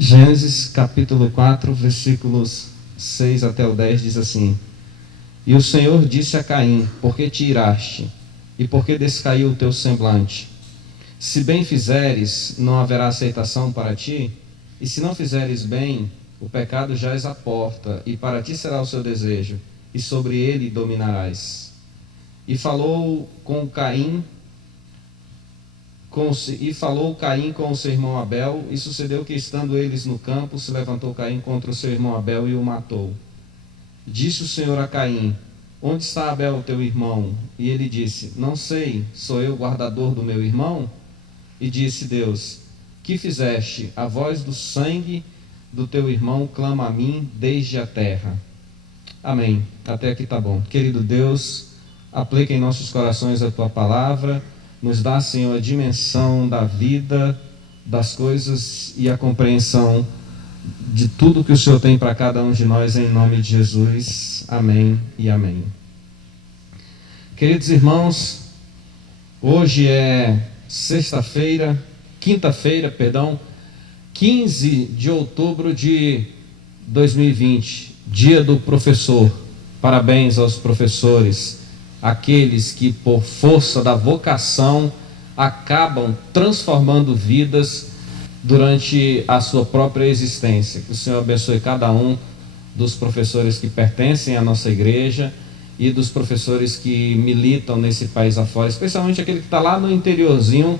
Gênesis capítulo 4, versículos 6 até o 10 diz assim: E o Senhor disse a Caim: Por que te iraste? E por que descaiu o teu semblante? Se bem fizeres, não haverá aceitação para ti, e se não fizeres bem, o pecado jaz à porta, e para ti será o seu desejo, e sobre ele dominarás. E falou Caim com o seu irmão Abel, e sucedeu que, estando eles no campo, se levantou Caim contra o seu irmão Abel e o matou. Disse o Senhor a Caim: Onde está Abel, teu irmão? E ele disse: Não sei, sou eu o guardador do meu irmão? E disse Deus: Que fizeste? A voz do sangue do teu irmão clama a mim desde a terra. Amém. Até aqui tá bom. Querido Deus, aplica em nossos corações a tua palavra. Nos dá, Senhor, a dimensão da vida, das coisas e a compreensão de tudo que o Senhor tem para cada um de nós, em nome de Jesus. Amém e amém. Queridos irmãos, hoje é quinta-feira, 15 de outubro de 2020, dia do professor. Parabéns aos professores, aqueles que por força da vocação acabam transformando vidas durante a sua própria existência. Que o Senhor abençoe cada um dos professores que pertencem à nossa igreja e dos professores que militam nesse país afora, especialmente aquele que está lá no interiorzinho,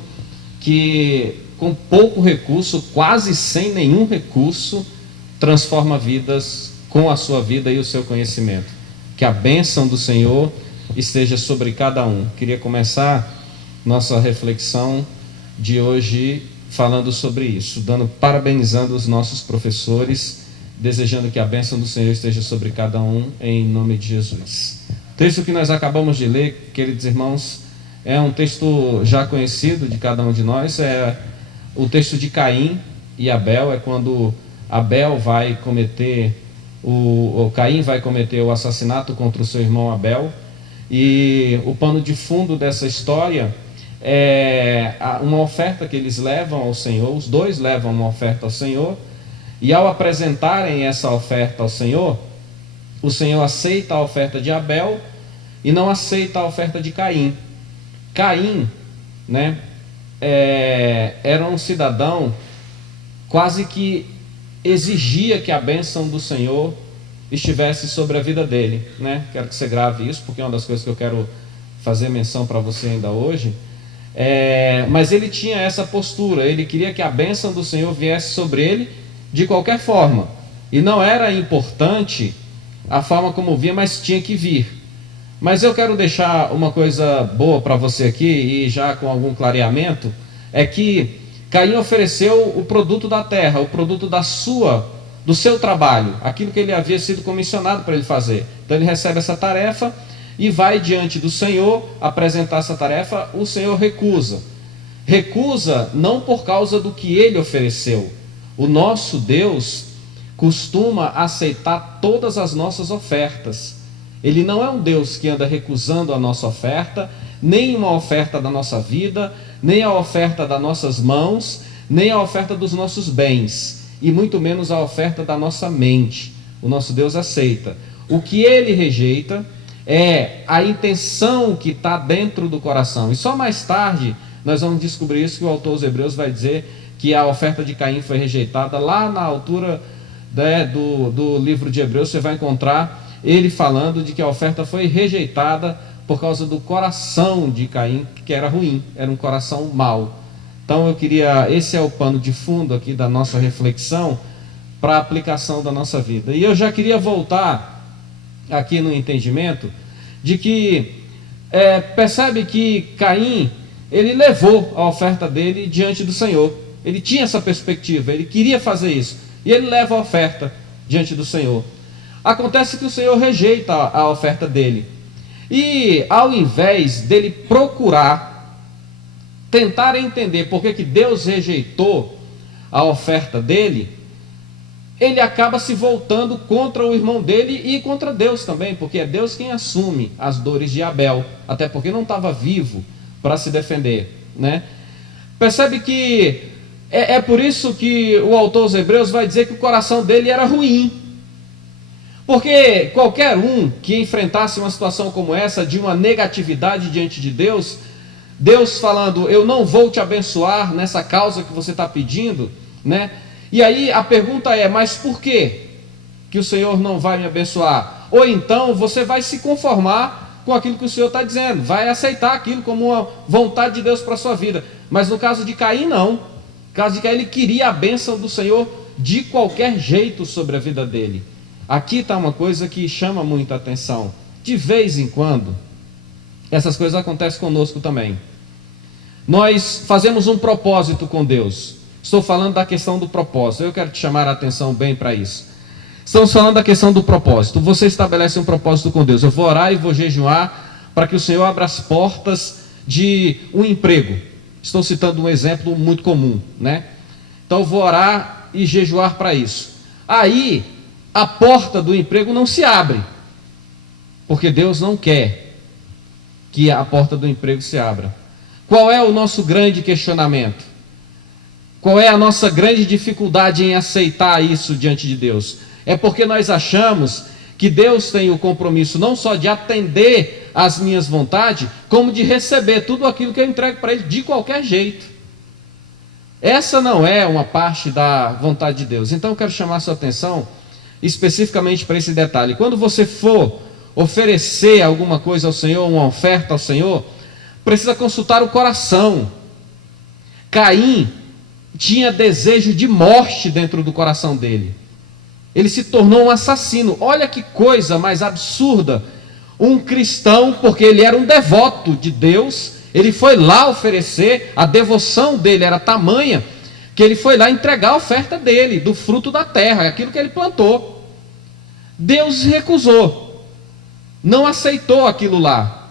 que com pouco recurso, quase sem nenhum recurso, transforma vidas com a sua vida e o seu conhecimento. Que a bênção do Senhor esteja sobre cada um. Queria começar nossa reflexão de hoje falando sobre isso, parabenizando os nossos professores, desejando que a bênção do Senhor esteja sobre cada um, em nome de Jesus. O texto que nós acabamos de ler, queridos irmãos, é um texto já conhecido de cada um de nós, é o texto de Caim e Abel. É quando Abel vai cometer Caim vai cometer o assassinato contra o seu irmão Abel. E o pano de fundo dessa história é uma oferta que eles levam ao Senhor. Os dois levam uma oferta ao Senhor, e ao apresentarem essa oferta ao Senhor, o Senhor aceita a oferta de Abel e não aceita a oferta de Caim. Caim, era um cidadão quase que exigia que a bênção do Senhor estivesse sobre a vida dele, Quero que você grave isso, porque é uma das coisas que eu quero fazer menção para você ainda hoje. Mas ele tinha essa postura, ele queria que a bênção do Senhor viesse sobre ele de qualquer forma, e não era importante a forma como vinha, mas tinha que vir. Mas eu quero deixar uma coisa boa para você aqui, e já com algum clareamento, é que Caim ofereceu o produto da terra, o produto do seu trabalho, aquilo que ele havia sido comissionado para ele fazer. Então ele recebe essa tarefa e vai diante do Senhor apresentar essa tarefa. O Senhor recusa não por causa do que ele ofereceu. O nosso Deus costuma aceitar todas as nossas ofertas. Ele não é um Deus que anda recusando a nossa oferta, nem uma oferta da nossa vida, nem a oferta das nossas mãos, nem a oferta dos nossos bens, e muito menos a oferta da nossa mente. O nosso Deus aceita. O que ele rejeita é a intenção que está dentro do coração. E só mais tarde nós vamos descobrir isso, que o autor aos Hebreus vai dizer que a oferta de Caim foi rejeitada. Lá na altura do livro de Hebreus, você vai encontrar ele falando de que a oferta foi rejeitada por causa do coração de Caim, que era ruim, era um coração mau. Então esse é o pano de fundo aqui da nossa reflexão para a aplicação da nossa vida. E eu já queria voltar aqui no entendimento de que percebe que Caim, ele levou a oferta dele diante do Senhor. Ele tinha essa perspectiva, ele queria fazer isso, e ele leva a oferta diante do Senhor. Acontece que o Senhor rejeita a oferta dele, e ao invés dele tentar entender por que Deus rejeitou a oferta dele, ele acaba se voltando contra o irmão dele e contra Deus também, porque é Deus quem assume as dores de Abel, até porque não estava vivo para se defender, Percebe que É por isso que o autor aos Hebreus vai dizer que o coração dele era ruim. Porque qualquer um que enfrentasse uma situação como essa, de uma negatividade diante de Deus, Deus falando, eu não vou te abençoar nessa causa que você está pedindo, né? E aí a pergunta é, mas por quê que o Senhor não vai me abençoar? Ou então você vai se conformar com aquilo que o Senhor está dizendo, vai aceitar aquilo como uma vontade de Deus para a sua vida. Mas no caso de Caim, não. No caso de Caim, ele queria a bênção do Senhor de qualquer jeito sobre a vida dele. Aqui está uma coisa que chama muita atenção. De vez em quando, essas coisas acontecem conosco também. Nós fazemos um propósito com Deus. Estou falando da questão do propósito. Eu quero te chamar a atenção bem para isso. Estamos falando da questão do propósito. Você estabelece um propósito com Deus. Eu vou orar e vou jejuar para que o Senhor abra as portas de um emprego. Estou citando um exemplo muito comum, né? Então eu vou orar e jejuar para isso. Aí a porta do emprego não se abre, porque Deus não quer que a porta do emprego se abra. Qual é o nosso grande questionamento? Qual é a nossa grande dificuldade em aceitar isso diante de Deus? É porque nós achamos que Deus tem o compromisso não só de atender às minhas vontades, como de receber tudo aquilo que eu entrego para Ele de qualquer jeito. Essa não é uma parte da vontade de Deus. Então eu quero chamar a sua atenção especificamente para esse detalhe. Quando você for oferecer alguma coisa ao Senhor, uma oferta ao Senhor, precisa consultar o coração. Caim tinha desejo de morte dentro do coração dele. Ele se tornou um assassino. Olha que coisa mais absurda. Um cristão, porque ele era um devoto de Deus, ele foi lá oferecer, a devoção dele era tamanha, que ele foi lá entregar a oferta dele, do fruto da terra, aquilo que ele plantou. Deus recusou, não aceitou aquilo lá.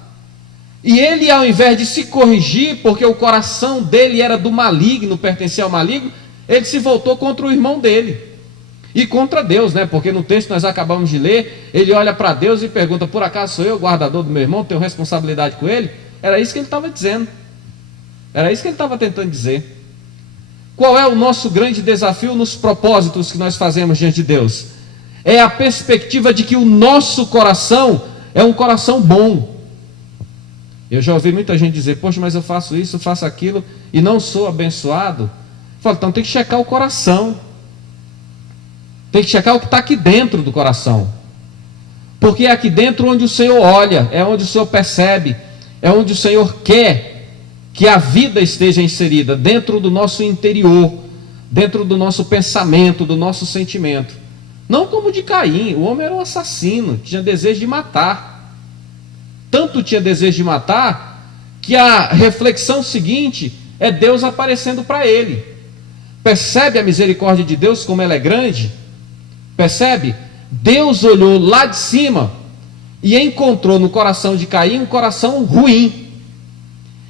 E ele, ao invés de se corrigir, porque o coração dele era do maligno, pertencia ao maligno, ele se voltou contra o irmão dele. E contra Deus, né? Porque no texto que nós acabamos de ler, ele olha para Deus e pergunta, por acaso sou eu o guardador do meu irmão, tenho responsabilidade com ele? Era isso que ele estava dizendo. Era isso que ele estava tentando dizer. Qual é o nosso grande desafio nos propósitos que nós fazemos diante de Deus? É a perspectiva de que o nosso coração é um coração bom. Eu já ouvi muita gente dizer, poxa, mas eu faço isso, faço aquilo e não sou abençoado. Eu falo, então tem que checar o coração. Tem que checar o que está aqui dentro do coração. Porque é aqui dentro onde o Senhor olha, é onde o Senhor percebe, é onde o Senhor quer que a vida esteja inserida, dentro do nosso interior, dentro do nosso pensamento, do nosso sentimento. Não como de Caim, o homem era um assassino, tinha desejo de matar. Tanto tinha desejo de matar, que a reflexão seguinte é Deus aparecendo para ele. Percebe a misericórdia de Deus como ela é grande? Percebe? Deus olhou lá de cima e encontrou no coração de Caim um coração ruim.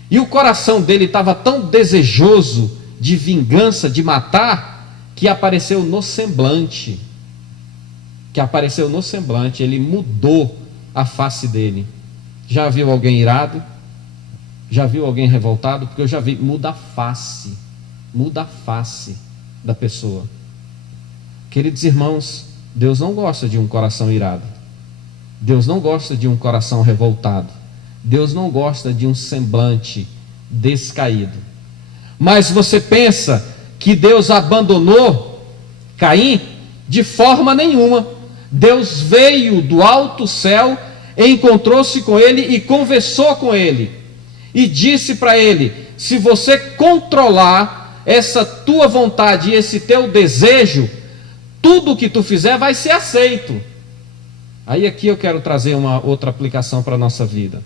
E o coração dele estava tão desejoso de vingança, de matar, que apareceu no semblante. Ele mudou a face dele. Já viu alguém irado? Já viu alguém revoltado? Porque eu já vi, muda a face da pessoa. Queridos irmãos, Deus não gosta de um coração irado. Deus não gosta de um coração revoltado. Deus não gosta de um semblante descaído. Mas você pensa que Deus abandonou Caim? De forma nenhuma. Deus veio do alto céu, encontrou-se com ele e conversou com ele. E disse para ele, se você controlar essa tua vontade e esse teu desejo, tudo o que tu fizer vai ser aceito. Aí aqui eu quero trazer uma outra aplicação para a nossa vida.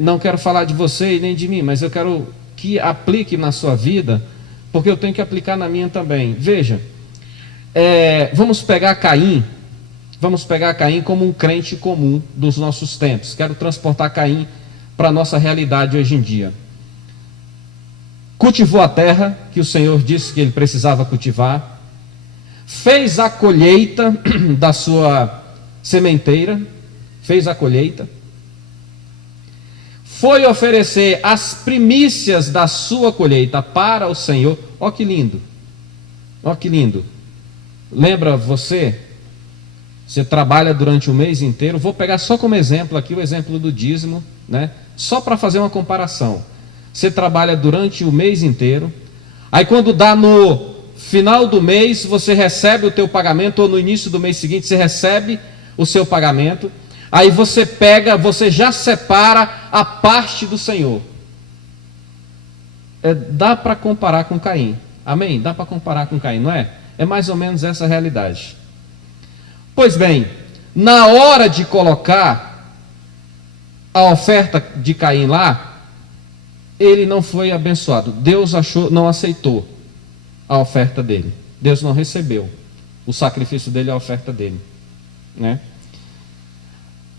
Não quero falar de você e nem de mim, mas eu quero que aplique na sua vida, porque eu tenho que aplicar na minha também. Veja, vamos pegar Caim como um crente comum dos nossos tempos. Quero transportar Caim para a nossa realidade hoje em dia. Cultivou a terra que o Senhor disse que ele precisava cultivar, fez a colheita da sua sementeira, foi oferecer as primícias da sua colheita para o Senhor. Ó que lindo, ó que lindo. Lembra você trabalha durante o mês inteiro, vou pegar só como exemplo aqui o exemplo do dízimo, né? Só para fazer uma comparação. Você trabalha durante o mês inteiro, aí quando dá no final do mês, você recebe o teu pagamento, ou no início do mês seguinte, você recebe o seu pagamento, aí você pega, você já separa a parte do Senhor. Dá para comparar com Caim, amém? Dá para comparar com Caim, não é? É mais ou menos essa a realidade. Pois bem, na hora de colocar a oferta de Caim lá, ele não foi abençoado. Deus não aceitou a oferta dele. Deus não recebeu o sacrifício dele, a oferta dele, né?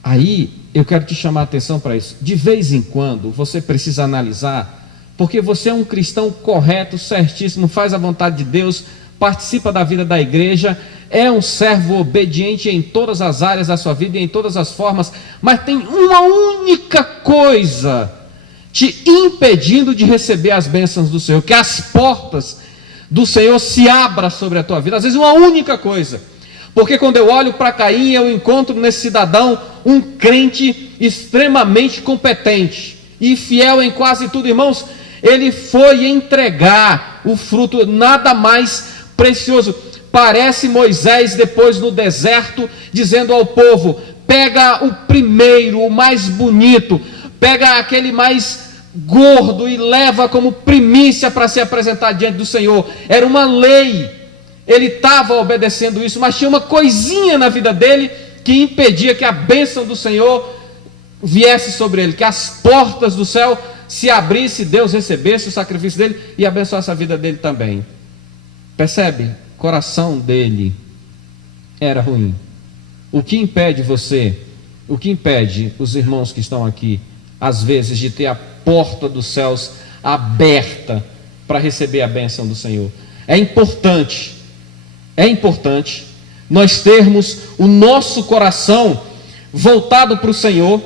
Aí eu quero te chamar a atenção para isso. De vez em quando você precisa analisar, porque você é um cristão correto, certíssimo, faz a vontade de Deus, participa da vida da igreja, é um servo obediente em todas as áreas da sua vida e em todas as formas, mas tem uma única coisa te impedindo de receber as bênçãos do Senhor, que as portas do Senhor se abram sobre a tua vida. Às vezes uma única coisa, porque quando eu olho para Caim, eu encontro nesse cidadão um crente extremamente competente e fiel em quase tudo. Irmãos, ele foi entregar o fruto, nada mais precioso. Parece Moisés depois no deserto, dizendo ao povo: pega o primeiro, o mais bonito, pega aquele mais gordo e leva como primícia para se apresentar diante do Senhor. Era uma lei, ele estava obedecendo isso, mas tinha uma coisinha na vida dele que impedia que a bênção do Senhor viesse sobre ele, que as portas do céu se abrissem, Deus recebesse o sacrifício dele e abençoasse a vida dele também. Percebe? O coração dele era ruim. O que impede você, o que impede os irmãos que estão aqui, às vezes, de ter a porta dos céus aberta para receber a bênção do Senhor? É importante nós termos o nosso coração voltado para o Senhor.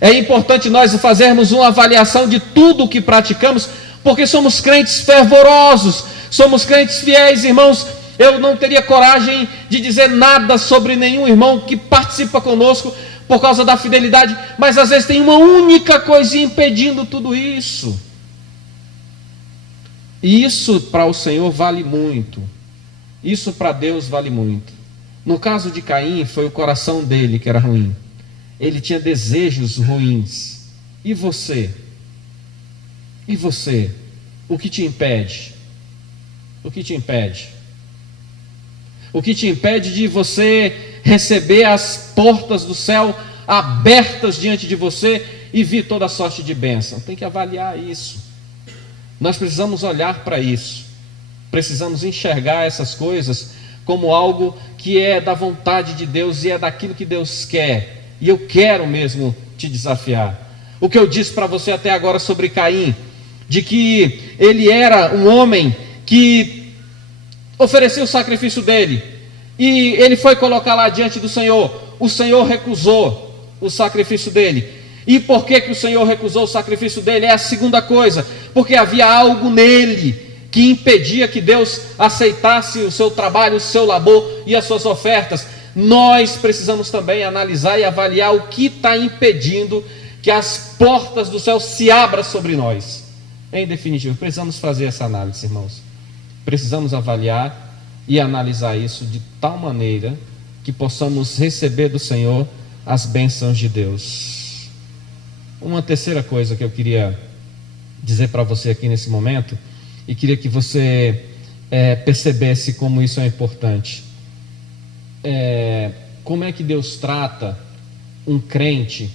É importante nós fazermos uma avaliação de tudo o que praticamos, porque somos crentes fervorosos, somos crentes fiéis, irmãos. Eu não teria coragem de dizer nada sobre nenhum irmão que participa conosco por causa da fidelidade, mas às vezes tem uma única coisinha impedindo tudo isso. E isso para o Senhor vale muito. Isso para Deus vale muito. No caso de Caim, foi o coração dele que era ruim. Ele tinha desejos ruins. E você? E você? O que te impede? O que te impede? O que te impede de você receber as portas do céu abertas diante de você e vir toda sorte de bênção? Tem que avaliar isso. Nós precisamos olhar para isso. Precisamos enxergar essas coisas como algo que é da vontade de Deus e é daquilo que Deus quer. E eu quero mesmo te desafiar. O que eu disse para você até agora sobre Caim, de que ele era um homem que ofereceu o sacrifício dele, e ele foi colocar lá diante do Senhor. O Senhor recusou o sacrifício dele. E por que o Senhor recusou o sacrifício dele? É a segunda coisa, porque havia algo nele que impedia que Deus aceitasse o seu trabalho, o seu labor e as suas ofertas. Nós precisamos também analisar e avaliar o que está impedindo que as portas do céu se abram sobre nós. Em definitivo, precisamos fazer essa análise, irmãos. Precisamos avaliar e analisar isso de tal maneira que possamos receber do Senhor as bênçãos de Deus. Uma terceira coisa que eu queria dizer para você aqui nesse momento, e queria que você percebesse como isso é importante. Como é que Deus trata um crente?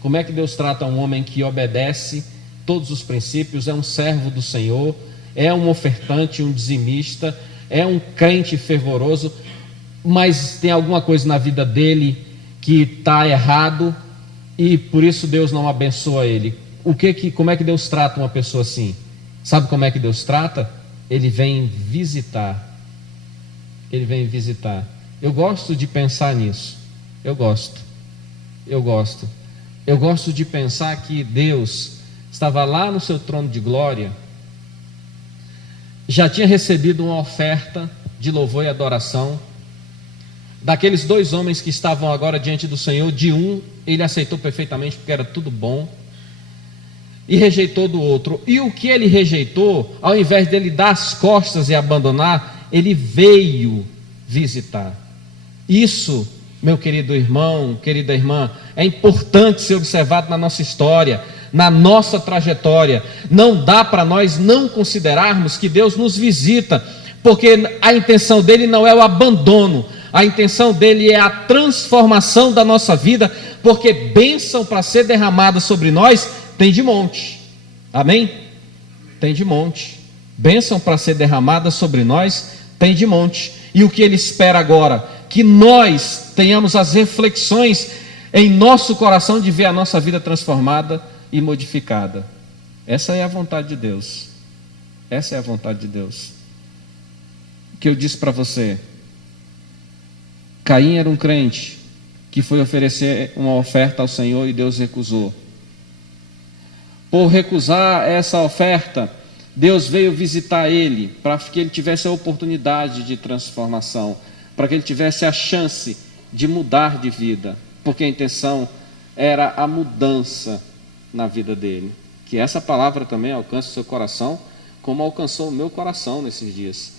Como é que Deus trata um homem que obedece todos os princípios, é um servo do Senhor, é um ofertante, um dizimista, é um crente fervoroso, mas tem alguma coisa na vida dele que está errado e por isso Deus não abençoa ele? Como é que Deus trata uma pessoa assim? Sabe como é que Deus trata? Ele vem visitar. Ele vem visitar. Eu gosto de pensar nisso. Eu gosto. Eu gosto de pensar que Deus estava lá no seu trono de glória, já tinha recebido uma oferta de louvor e adoração. Daqueles dois homens que estavam agora diante do Senhor, de um ele aceitou perfeitamente porque era tudo bom, e rejeitou do outro. E o que ele rejeitou, ao invés dele dar as costas e abandonar, ele veio visitar. Isso, meu querido irmão, querida irmã, é importante ser observado na nossa história, na nossa trajetória. Não dá para nós não considerarmos que Deus nos visita, porque a intenção dele não é o abandono, a intenção dele é a transformação da nossa vida, porque bênção para ser derramada sobre nós tem de monte, amém? Tem de monte, bênção para ser derramada sobre nós tem de monte. E o que ele espera agora? Que nós tenhamos as reflexões em nosso coração de ver a nossa vida transformada e modificada. Essa é a vontade de Deus. Essa é a vontade de Deus. O que eu disse para você: Caim era um crente que foi oferecer uma oferta ao Senhor e Deus recusou. Por recusar essa oferta, Deus veio visitar ele para que ele tivesse a oportunidade de transformação, para que ele tivesse a chance de mudar de vida, porque a intenção era a mudança na vida dele. Que essa palavra também alcance o seu coração, como alcançou o meu coração nesses dias.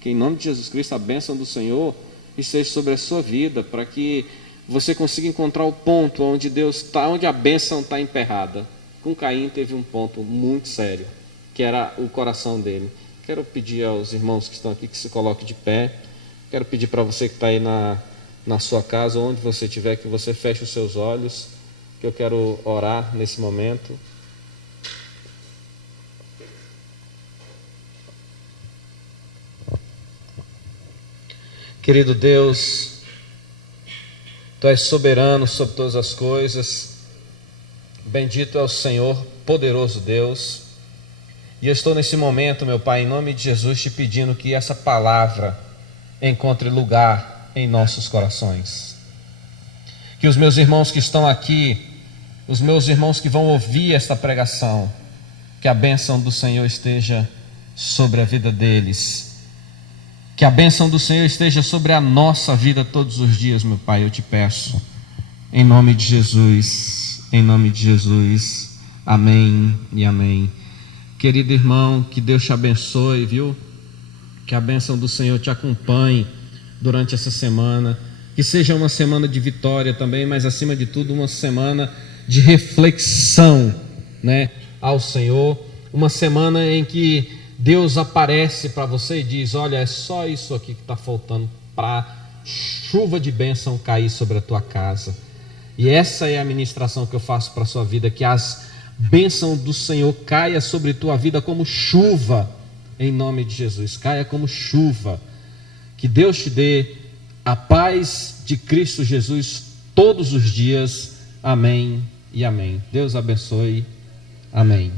Que em nome de Jesus Cristo a bênção do Senhor esteja sobre a sua vida, para que você consiga encontrar o ponto onde Deus está, onde a bênção está emperrada. Com Caim teve um ponto muito sério, que era o coração dele. Quero pedir aos irmãos que estão aqui que se coloquem de pé. Quero pedir para você que está aí na sua casa, onde você estiver, que você feche os seus olhos, que eu quero orar nesse momento. Querido Deus, Tu és soberano sobre todas as coisas. Bendito é o Senhor, poderoso Deus. E eu estou nesse momento, meu Pai, em nome de Jesus, te pedindo que essa palavra encontre lugar em nossos corações. Que os meus irmãos que estão aqui, os meus irmãos que vão ouvir esta pregação, que a bênção do Senhor esteja sobre a vida deles. Que a bênção do Senhor esteja sobre a nossa vida todos os dias, meu Pai, eu te peço. Em nome de Jesus. Em nome de Jesus, amém e amém. Querido irmão, que Deus te abençoe, viu? Que a bênção do Senhor te acompanhe durante essa semana. Que seja uma semana de vitória também, mas acima de tudo uma semana de reflexão, né, ao Senhor. Uma semana em que Deus aparece para você e diz: olha, é só isso aqui que está faltando para chuva de bênção cair sobre a tua casa. E essa é a ministração que eu faço para a sua vida, que as bênçãos do Senhor caia sobre tua vida como chuva, em nome de Jesus, caia como chuva. Que Deus te dê a paz de Cristo Jesus todos os dias, amém e amém. Deus abençoe, amém.